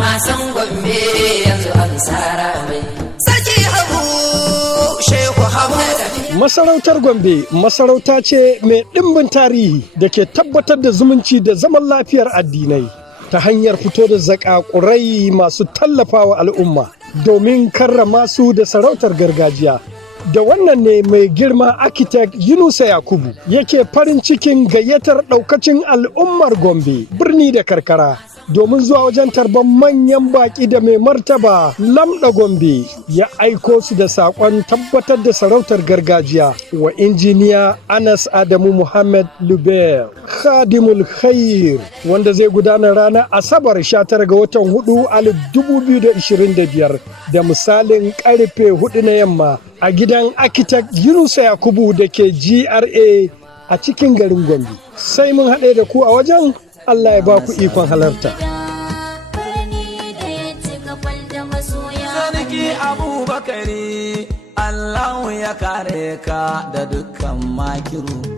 wasan Gombe yanzu an tsara mai. Sarki Habu Shehu Habu. Masarautar Gombe masarauta ce mai ɗimbin tarihi da ke tabbatar da zumunci da zaman lafiyar addinai ta hanyar fito da zakakurai masu tallafawa al'umma domin karrama su da sarautar gargajiya. Da wannan ne mai girma architect Yunusa Yakubu yake farin cikin gayyatar ɗaukacin al'ummar Gombe birni da karkara domin zuwa wajen tarban manyan baƙi da mai martaba Lamɗa Gombe ya aiko su da saƙon tabbatar da sarautar gargajiya wa injiniya Anas Adamu Muhammad Luber Khadimul Khair wanda zai gudana ranar Asabar 19 ga watan 4 2025 da misalin karfe 4 na yamma a gidan architect Yunusa Yakubu da ke GRA a cikin garin Gombe. Sai mun haɗe da ku a wajen. Allah ya ba ku ikon halarta. Sarki Abubakari, Allah ya kare ka da dukkan makiru.